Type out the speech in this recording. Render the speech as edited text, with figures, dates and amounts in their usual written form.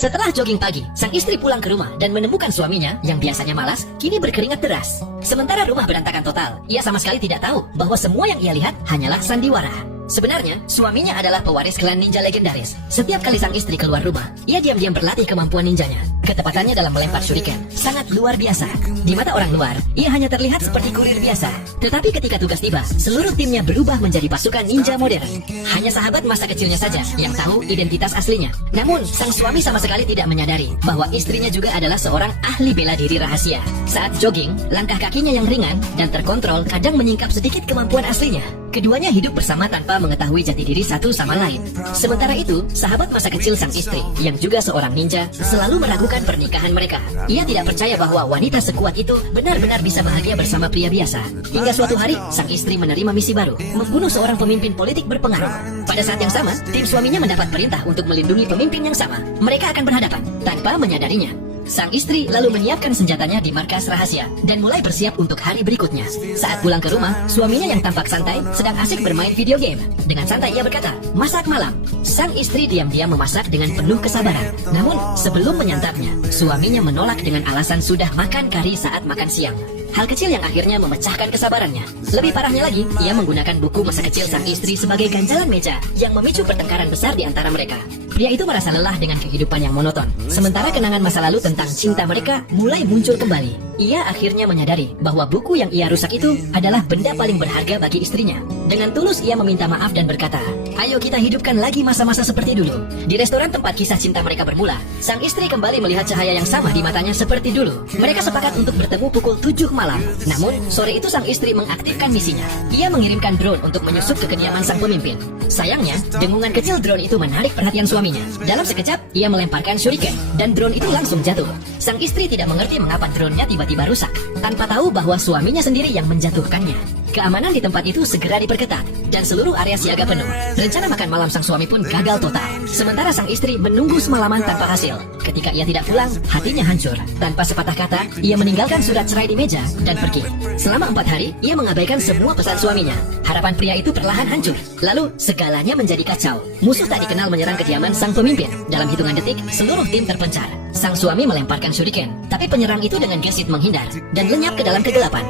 Setelah jogging pagi, sang istri pulang ke rumah dan menemukan suaminya yang biasanya malas, kini berkeringat deras. Sementara rumah berantakan total, ia sama sekali tidak tahu bahwa semua yang ia lihat hanyalah sandiwara. Sebenarnya, suaminya adalah pewaris klan ninja legendaris. Setiap kali sang istri keluar rumah, ia diam-diam berlatih kemampuan ninjanya. Ketepatannya dalam melempar shuriken sangat luar biasa. Di mata orang luar, ia hanya terlihat seperti kurir biasa. Tetapi ketika tugas tiba, seluruh timnya berubah menjadi pasukan ninja modern. Hanya sahabat masa kecilnya saja yang tahu identitas aslinya. Namun, sang suami sama sekali tidak menyadari bahwa istrinya juga adalah seorang ahli bela diri rahasia. Saat jogging, langkah kakinya yang ringan dan terkontrol kadang menyingkap sedikit kemampuan aslinya. Keduanya hidup bersama tanpa mengetahui jati diri satu sama lain. Sementara itu, sahabat masa kecil sang istri, yang juga seorang ninja, selalu meragukan pernikahan mereka. Ia tidak percaya bahwa wanita sekuat itu benar-benar bisa bahagia bersama pria biasa. Hingga suatu hari, sang istri menerima misi baru, membunuh seorang pemimpin politik berpengaruh. Pada saat yang sama, tim suaminya mendapat perintah untuk melindungi pemimpin yang sama. Mereka akan berhadapan, tanpa menyadarinya. Sang istri lalu menyiapkan senjatanya di markas rahasia dan mulai bersiap untuk hari berikutnya. Saat pulang ke rumah, suaminya yang tampak santai sedang asik bermain video game. Dengan santai ia berkata, "Masak malam." Sang istri diam-diam memasak dengan penuh kesabaran. Namun, sebelum menyantapnya, suaminya menolak dengan alasan sudah makan kari saat makan siang. Hal kecil yang akhirnya memecahkan kesabarannya. Lebih parahnya lagi, ia menggunakan buku masa kecil sang istri sebagai ganjalan meja yang memicu pertengkaran besar di antara mereka. Pria itu merasa lelah dengan kehidupan yang monoton. Sementara kenangan masa lalu tentang cinta mereka mulai muncul kembali. Ia akhirnya menyadari bahwa buku yang ia rusak itu adalah benda paling berharga bagi istrinya. Dengan tulus ia meminta maaf dan berkata, "Ayo kita hidupkan lagi masa-masa seperti dulu." Di restoran tempat kisah cinta mereka bermula, sang istri kembali melihat cahaya yang sama di matanya seperti dulu. Mereka sepakat untuk bertemu pukul 7 malam. Namun, sore itu sang istri mengaktifkan misinya. Ia mengirimkan drone untuk menyusup ke kediaman sang pemimpin. Sayangnya, dengungan kecil drone itu menarik perhatian suaminya. Dalam sekejap, ia melemparkan shuriken, dan drone itu langsung jatuh. Sang istri tidak mengerti mengapa drone-nya tiba-tiba rusak, tanpa tahu bahwa suaminya sendiri yang menjatuhkannya. Keamanan di tempat itu segera diperketat, dan seluruh area siaga penuh. Rencana makan malam sang suami pun gagal total. Sementara sang istri menunggu semalaman tanpa hasil. Ketika ia tidak pulang, hatinya hancur. Tanpa sepatah kata, ia meninggalkan surat cerai di meja dan pergi. Selama 4 hari, ia mengabaikan semua pesan suaminya. Harapan pria itu perlahan hancur. Lalu, segalanya menjadi kacau. Musuh tak dikenal menyerang kediaman sang pemimpin. Dalam hitungan detik, seluruh tim terpencar. Sang suami melemparkan shuriken, tapi penyerang itu dengan gesit menghindar dan lenyap ke dalam kegelapan.